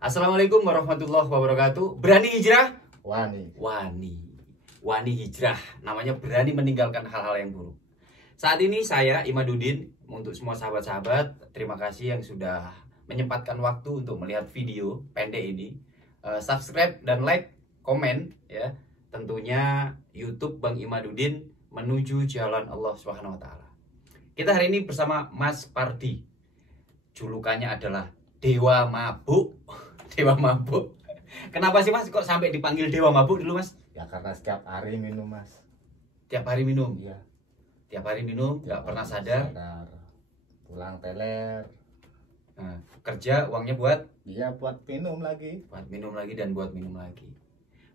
Assalamualaikum warahmatullahi wabarakatuh. Berani hijrah? Wani. Wani hijrah. Namanya berani meninggalkan hal-hal yang buruk. Saat ini saya Imaduddin, untuk semua sahabat-sahabat, terima kasih yang sudah menyempatkan waktu untuk melihat video pendek ini. Subscribe dan like, komen ya. Tentunya YouTube Bang Imaduddin menuju jalan Allah Subhanahu wa taala. Kita hari ini bersama Mas Pardi. Julukannya adalah Dewa Mabuk. Dewa Mabuk. Kenapa sih Mas kok sampai dipanggil Dewa Mabuk dulu Mas? Ya karena setiap hari minum Mas. Tiap hari minum? Iya. Tiap hari minum, nggak pernah sadar. Pulang teler. Nah, kerja uangnya buat? Iya, buat minum lagi. Buat minum lagi dan buat minum lagi.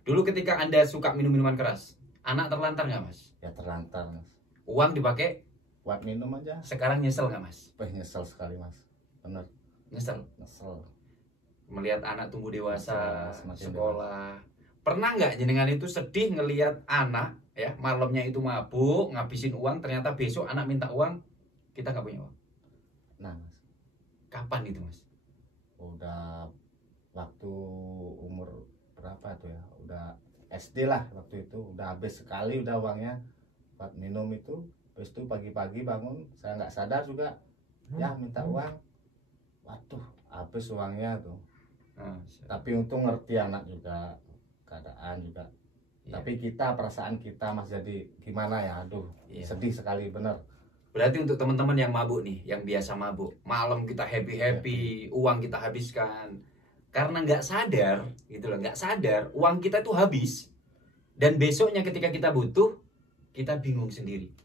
Dulu ketika Anda suka minum minuman keras, anak terlantar nggak Mas? Ya terlantar Mas. Uang dipakai? Buat minum aja. Sekarang nyesel nggak Mas? Nyesel sekali Mas. Bener. Nyesel? Nyesel. Melihat anak tumbuh dewasa, semakin sekolah. Pernah nggak jenengan itu sedih ngelihat anak ya malamnya itu mabuk, ngabisin uang, ternyata besok anak minta uang, kita nggak punya uang? Nah Mas. Kapan itu Mas? Udah waktu umur berapa tuh ya? Udah SD lah waktu itu. Udah habis sekali udah uangnya buat minum itu. Terus itu pagi-pagi bangun, saya nggak sadar juga. Ya minta uang. Waduh, habis uangnya tuh. Tapi untung ngerti anak juga, keadaan juga. Iya. Tapi kita, perasaan kita Mas, jadi gimana ya? Aduh, iya. Sedih sekali bener. Berarti untuk teman-teman yang mabuk nih, yang biasa mabuk, malam kita happy, uang kita habiskan karena nggak sadar, gitu loh, nggak sadar uang kita tuh habis, dan besoknya ketika kita butuh, kita bingung sendiri.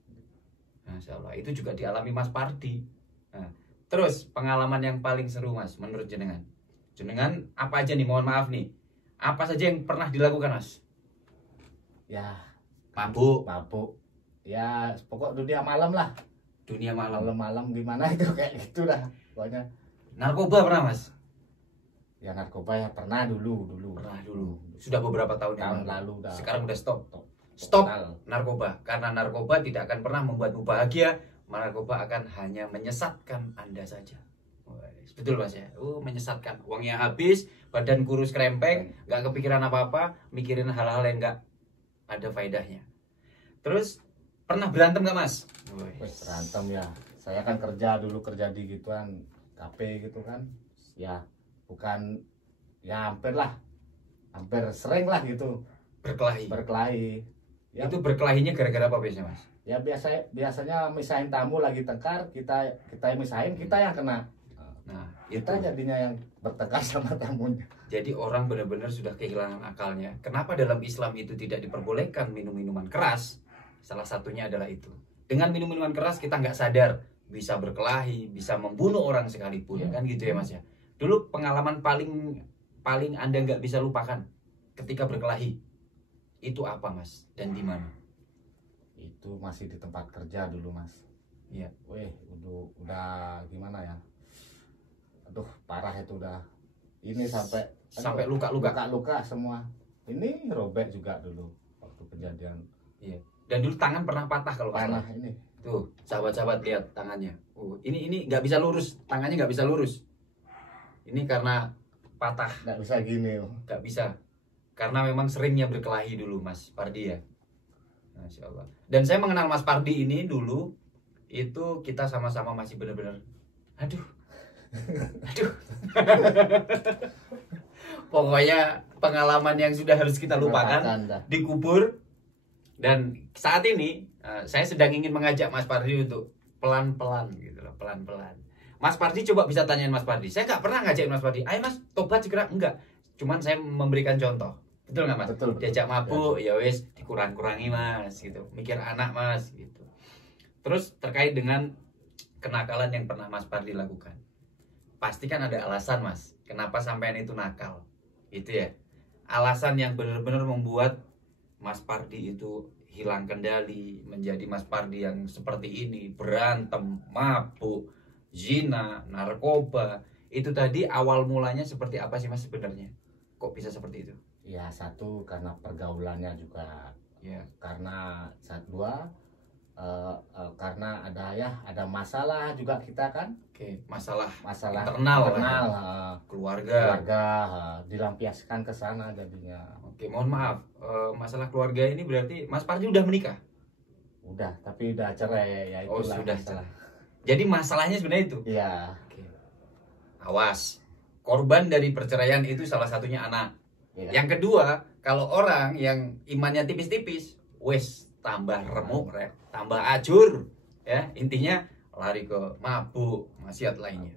Masya Allah, itu juga dialami Mas Pardi. Nah, terus pengalaman yang paling seru Mas, menurut jenengan? Jenengan apa aja nih, mohon maaf nih, apa saja yang pernah dilakukan Mas? Ya, mabuk. Ya, pokok dunia malam lah. Dunia malam. Malam gimana itu kayak gitulah pokoknya. Narkoba pernah Mas? Ya narkoba ya pernah dulu. Pernah dulu. Sudah beberapa tahun yang lalu. Sekarang udah stop narkoba, karena narkoba tidak akan pernah membuatmu bahagia. Narkoba akan hanya menyesatkan Anda saja. Betul Mas ya? Menyesatkan. Uangnya habis, badan kurus krempeng, nggak kepikiran apa-apa, mikirin hal-hal yang nggak ada faedahnya. Terus pernah berantem nggak Mas? Berantem ya. Saya kan kerja di gituan kafe gitu kan. Ya bukan ya hampir sering lah gitu berkelahi. Ya. Itu berkelahinya gara-gara apa biasanya Mas? Ya biasanya misahin tamu lagi tengkar, kita misahin, kita yang kena. Nah, kita jadinya yang bertengkar sama tamunya. Jadi orang benar-benar sudah kehilangan akalnya. Kenapa dalam Islam itu tidak diperbolehkan minum minuman keras? Salah satunya adalah itu. Dengan minum minuman keras kita nggak sadar bisa berkelahi, bisa membunuh orang sekalipun, kan gitu ya Mas ya. Dulu pengalaman paling Anda nggak bisa lupakan ketika berkelahi itu apa Mas, dan di mana? Itu masih di tempat kerja dulu Mas. Iya. Udah gimana ya? Aduh, parah itu udah. Ini sampai luka semua. Ini robek juga dulu waktu kejadian. Iya. Dan dulu tangan pernah patah kalau panah ini. Tuh, sahabat-sahabat lihat tangannya. Ini nggak bisa lurus, tangannya nggak bisa lurus. Ini karena patah. Nggak bisa gini. Nggak bisa. Karena memang seringnya berkelahi dulu Mas Pardi ya. Masya Allah. Dan saya mengenal Mas Pardi ini dulu, itu kita sama-sama masih benar-benar aduh pokoknya pengalaman yang sudah harus kita lupakan dikubur. Dan saat ini saya sedang ingin mengajak Mas Pardi untuk pelan-pelan gitu loh, pelan-pelan. Mas Pardi coba bisa tanyain Mas Pardi. Saya nggak pernah ngajakin Mas Pardi, ayo Mas tobat segera, enggak. Cuman saya memberikan contoh. Betul nggak Mas? Betul. Diajak mabuk, ya wes dikurang-kurangi Mas gitu. Mikir anak Mas gitu. Terus terkait dengan kenakalan yang pernah Mas Pardi lakukan, pasti kan ada alasan Mas, kenapa sampean itu nakal, gitu ya. Alasan yang benar-benar membuat Mas Pardi itu hilang kendali, menjadi Mas Pardi yang seperti ini, berantem, mabuk, zina, narkoba. Itu tadi awal mulanya seperti apa sih Mas sebenarnya? Kok bisa seperti itu? Ya satu karena pergaulannya juga. Ya. Karena dua karena ada masalah juga kita kan, Oke, masalah internal, internal, keluarga. dilampiaskan ke sana jadinya. Oke, mohon maaf, masalah keluarga ini berarti Mas Pardi udah menikah? Udah, tapi udah cerai ya, Oh, itulah sudah masalah. Jadi masalahnya sebenarnya itu. Iya. Oke. Awas, korban dari perceraian itu salah satunya anak. Iya. Yang kedua, kalau orang yang imannya tipis-tipis, wes tambah remuk, tambah ajur, ya intinya lari ke mabuk, maksiat lainnya.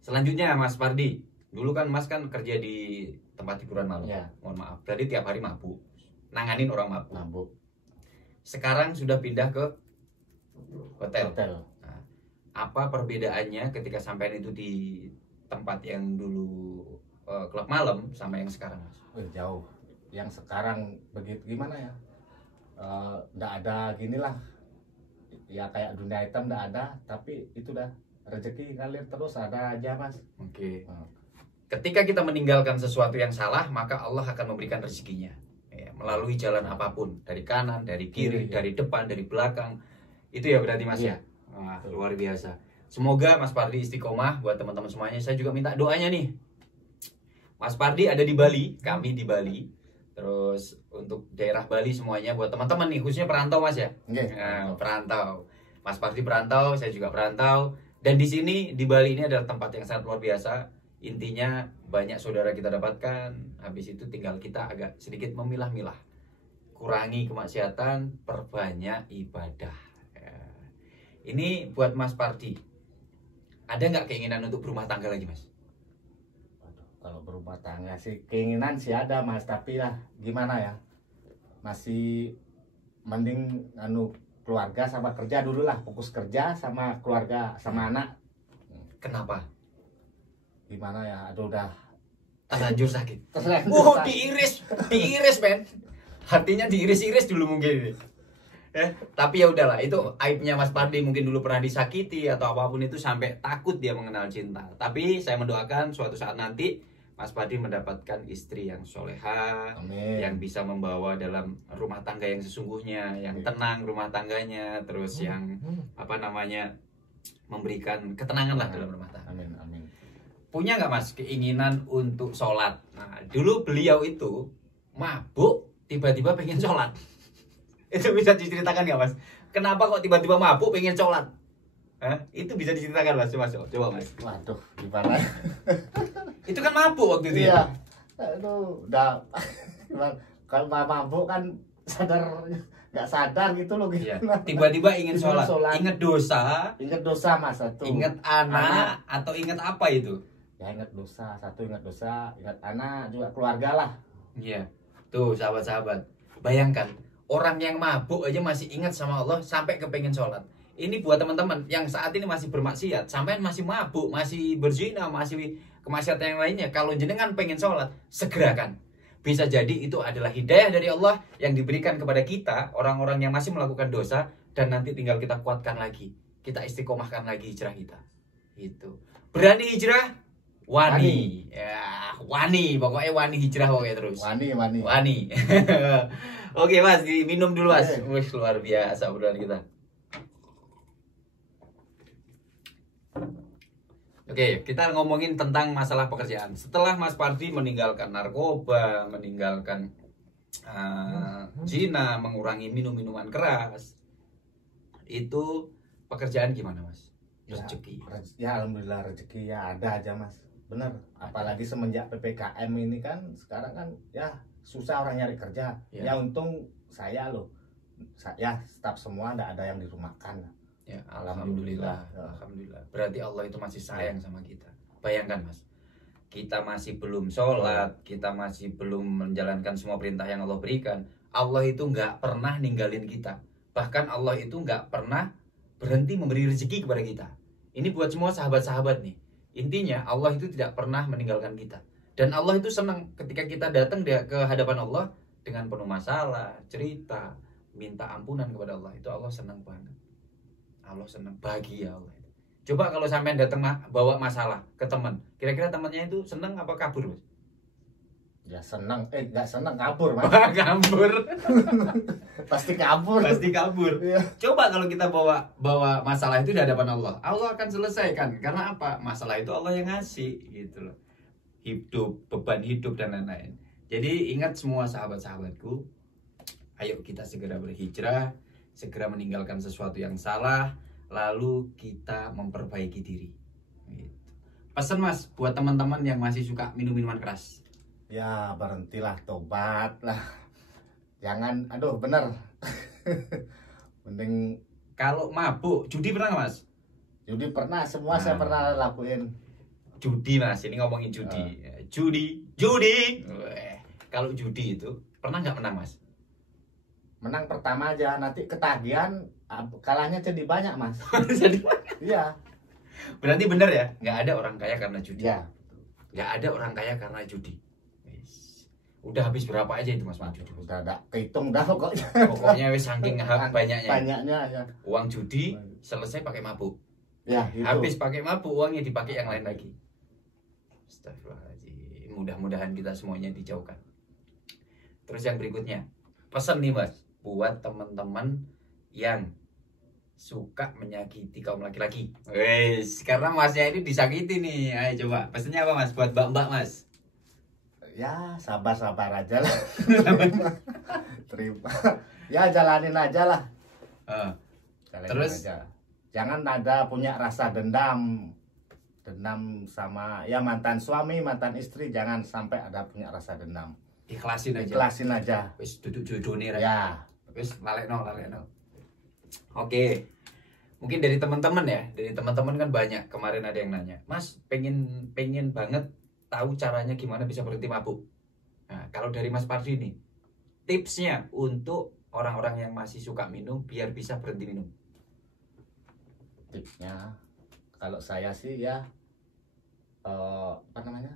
Selanjutnya Mas Pardi, dulu kan Mas kan kerja di tempat hiburan malam. Ya. Mohon maaf, berarti tiap hari mabuk, nanganin orang mabuk. Mabuk. Sekarang sudah pindah ke hotel. Nah, Apa perbedaannya ketika sampai itu di tempat yang dulu klub malam sama yang sekarang, Mas? jauh. Yang sekarang begitu gimana ya? Nggak ada ginilah. Ya kayak dunia hitam nggak ada, tapi itu dah rezeki ngalir terus ada aja, Mas. Oke. Hmm. Ketika kita meninggalkan sesuatu yang salah, maka Allah akan memberikan rezekinya. Ya, melalui jalan apapun, dari kanan, dari kiri, Iya. dari depan, dari belakang. Itu ya berarti Mas Iya. ya. Wah, luar biasa. Semoga Mas Pardi istiqomah buat teman-teman semuanya. Saya juga minta doanya nih. Mas Pardi ada di Bali, kami di Bali. Terus untuk daerah Bali semuanya buat teman-teman nih, khususnya perantau Mas ya. Nggih. Nah, perantau. Mas Pardi perantau, saya juga perantau. Dan di sini di Bali ini adalah tempat yang sangat luar biasa. Intinya banyak saudara kita dapatkan. Habis itu tinggal kita agak sedikit memilah-milah. Kurangi kemaksiatan, perbanyak ibadah. Ya. Ini buat Mas Pardi. Ada nggak keinginan untuk berumah tangga lagi, Mas? Kalau berumah tangga sih keinginan sih ada, Mas, tapi lah gimana ya, masih mending keluarga sama kerja dulu lah, fokus kerja sama keluarga sama anak. Kenapa? Gimana ya, aduh udah Terlanjur sakit. terlanjur Wow, sakit. diiris men. Hatinya diiris-iris dulu mungkin. Tapi ya udahlah, itu aibnya Mas Pardi, mungkin dulu pernah disakiti atau apapun itu sampai takut dia mengenal cinta. Tapi saya mendoakan suatu saat nanti Mas Pardi mendapatkan istri yang soleha, Amin. yang bisa membawa dalam rumah tangga yang sesungguhnya, yang tenang rumah tangganya, terus yang apa namanya memberikan ketenangan lah dalam rumah tangga. Amin, amin. Punya nggak Mas keinginan untuk sholat? Nah, dulu beliau itu mabuk, tiba-tiba pengen sholat. Itu bisa diceritakan nggak Mas? Kenapa kok tiba-tiba mabuk pengen sholat? Itu bisa diceritakan Mas? Coba Mas. Waduh, gimana? Itu kan mabuk waktu itu. Iya. Aduh, udah kalau mabuk kan nggak sadar gitu loh Iya. gimana. Tiba-tiba ingin sholat. Sholat. Ingat dosa, Ingat dosa, Mas, satu. ingat anak, atau ingat apa itu? Ya ingat dosa, satu ingat dosa, ingat anak juga keluarga lah. Iya. Tuh sahabat-sahabat, bayangkan orang yang mabuk aja masih ingat sama Allah sampai kepengen sholat. Ini buat teman-teman yang saat ini masih bermaksiat, sampai masih mabuk, masih berzina, masih kemaksiatan yang lainnya. Kalau jenengan pengen sholat, segerakan. Bisa jadi itu adalah hidayah dari Allah yang diberikan kepada kita, orang-orang yang masih melakukan dosa, dan nanti tinggal kita kuatkan lagi, kita istiqomahkan lagi hijrah kita. Itu. Berani hijrah, wani. Ya, wani, pokoknya wani hijrah pokoknya terus. Wani. Wani. Oke Mas, diminum dulu Mas. Oke. Wih, luar biasa obrolan kita. Oke, kita ngomongin tentang masalah pekerjaan. Setelah Mas Pardi meninggalkan narkoba, meninggalkan zina, mengurangi minum-minuman keras, itu pekerjaan gimana Mas? Rezeki. Ya alhamdulillah rezeki ya ada aja, Mas. Bener. Apalagi semenjak PPKM ini kan sekarang kan ya susah orang nyari kerja. Ya. Ya untung saya loh. Saya staf semua enggak ada yang dirumahkan. Ya, alhamdulillah. Alhamdulillah. Berarti Allah itu masih sayang sama kita. Bayangkan Mas, kita masih belum sholat, kita masih belum menjalankan semua perintah yang Allah berikan. Allah itu nggak pernah ninggalin kita. Bahkan Allah itu nggak pernah berhenti memberi rezeki kepada kita. Ini buat semua sahabat-sahabat nih. Intinya Allah itu tidak pernah meninggalkan kita. Dan Allah itu senang ketika kita datang ke hadapan Allah dengan penuh masalah, cerita, minta ampunan kepada Allah. Itu Allah senang banget. Allah senang, bahagia Allah. Coba kalau sampai datang bawa masalah ke teman, kira-kira temannya itu senang apa kabur Mas? Ya senang, nggak senang kabur mas. Kabur. Pasti kabur. Pasti kabur. Iya. Coba kalau kita bawa masalah itu di hadapan Allah, Allah akan selesaikan. Karena apa? Masalah itu Allah yang ngasih gitu loh. Hidup, beban hidup dan lain-lain. Jadi ingat semua sahabat-sahabatku, ayo kita segera berhijrah, segera meninggalkan sesuatu yang salah, lalu kita memperbaiki diri. Gitu. Pesan mas buat teman-teman yang masih suka minum minuman keras. Ya berhentilah, tobat lah. Jangan, aduh bener. Mending. Kalau mabuk, judi pernah nggak mas? Judi pernah, semua saya pernah lakuin. Judi mas, ini ngomongin judi. Judi. Kalau judi itu pernah nggak menang mas? Menang pertama aja, nanti ketagihan, kalahnya jadi banyak mas. Jadi Iya. berarti bener ya, nggak ada orang kaya karena judi. Ya. Nggak ada orang kaya karena judi. Udah habis berapa aja itu mas judi? Udah ada kehitung dah pokoknya. Pokoknya wes saking banyaknya. Banyaknya ya. Uang judi selesai pakai mabuk. Ya itu. Habis pakai mabuk, uangnya dipakai yang lain lagi. Astagfirullahaladzim. Mudah-mudahan kita semuanya dijauhkan. Terus yang berikutnya, pesan nih mas buat teman-teman yang suka menyakiti kaum laki-laki. Wes, karena masnya ini disakiti nih. Ayo coba, pesannya apa mas buat mbak-mbak mas? Ya sabar-sabar aja lah. Terima. Ya jalanin aja lah. Jalanin Terus aja. Jangan ada punya rasa dendam sama ya mantan suami, mantan istri, jangan sampai ada punya rasa dendam. Ikhlasin aja. Wes duduk jodohnya ya. Wes lalekno. Oke. Mungkin dari teman-teman ya, dari teman-teman kan banyak. Kemarin ada yang nanya, Mas pengen banget tahu caranya gimana bisa berhenti mabuk. Nah, kalau dari Mas Pardi nih, tipsnya untuk orang-orang yang masih suka minum biar bisa berhenti minum. Tipsnya, kalau saya sih ya, apa namanya?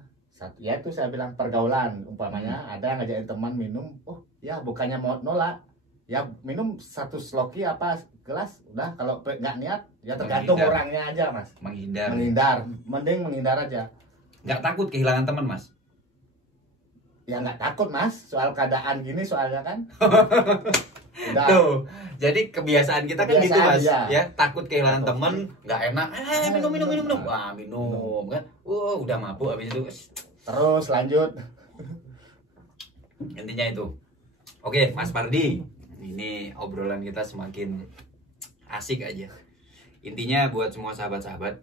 Ya itu saya bilang pergaulan. Umpamanya ada yang ngajakin teman minum, oh ya bukannya mau nolak, ya minum satu sloki apa gelas, udah kalau nggak niat ya tergantung orangnya aja mas. Menghindar, mending menghindar aja. Nggak takut kehilangan teman mas? Ya nggak takut mas, soal keadaan gini soalnya kan. Udah. Tuh, jadi kebiasaan kita kan gitu mas, ya takut kehilangan takut. Temen, nggak enak, minum, wah minum kan, udah mabuk habis itu. Terus lanjut. Intinya itu. Oke, Mas Pardi, ini obrolan kita semakin asik aja. Intinya buat semua sahabat-sahabat,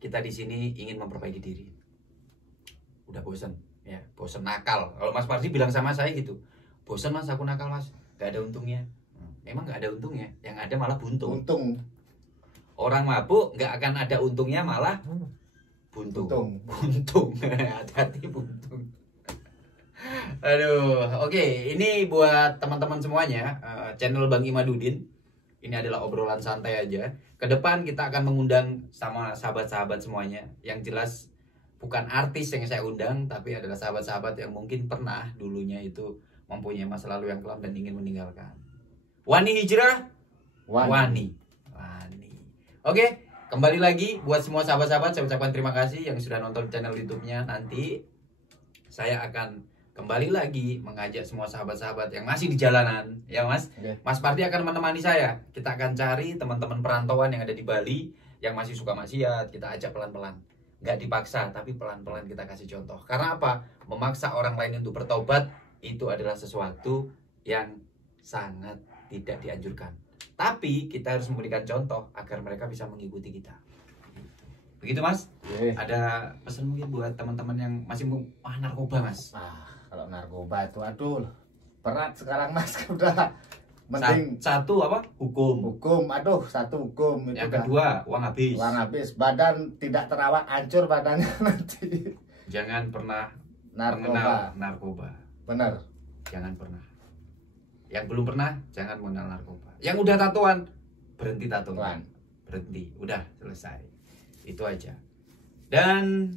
kita di sini ingin memperbaiki diri. Udah bosen, ya, bosen nakal. Kalau Mas Pardi bilang sama saya gitu, bosen mas, aku nakal mas, gak ada untungnya. Emang gak ada untungnya, yang ada malah buntung. Orang mabuk gak akan ada untungnya, malah buntung. Hati-hati buntung. Aduh, oke, ini buat teman-teman semuanya, channel Bang Imadudin. Ini adalah obrolan santai aja. Ke depan kita akan mengundang sama sahabat-sahabat semuanya. Yang jelas bukan artis yang saya undang, tapi adalah sahabat-sahabat yang mungkin pernah dulunya itu mempunyai masa lalu yang kelam dan ingin meninggalkan. Wani hijrah, wani. Oke, kembali lagi buat semua sahabat-sahabat, saya ucapkan terima kasih yang sudah nonton channel YouTube-nya. Nanti saya akan kembali lagi mengajak semua sahabat-sahabat yang masih di jalanan, ya mas. Mas Pardi akan menemani saya. Kita akan cari teman-teman perantauan yang ada di Bali yang masih suka maksiat, kita ajak pelan-pelan. Nggak dipaksa, tapi pelan-pelan kita kasih contoh. Karena apa? Memaksa orang lain untuk bertobat itu adalah sesuatu yang sangat tidak dianjurkan. Tapi kita harus memberikan contoh agar mereka bisa mengikuti kita. Begitu mas? Ada pesan mungkin buat teman-teman yang masih narkoba mas? Kalau narkoba itu aduh berat sekarang mas. Udah mending satu apa? Hukum. Satu hukum itu. Yang kedua uang habis. Badan tidak terawat, hancur badannya nanti. Jangan pernah mengenal narkoba. Benar. Jangan pernah. Yang belum pernah jangan mengenal narkoba. Yang udah tatoan berhenti tatoan. Berhenti, udah selesai. Itu aja. Dan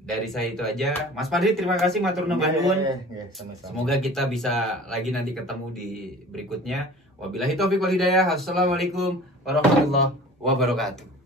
dari saya itu aja. Mas Pardi terima kasih matur nuwun. Semoga kita bisa lagi nanti ketemu di berikutnya. Wabillahi taufiq wal hidayah. Assalamualaikum warahmatullahi wabarakatuh.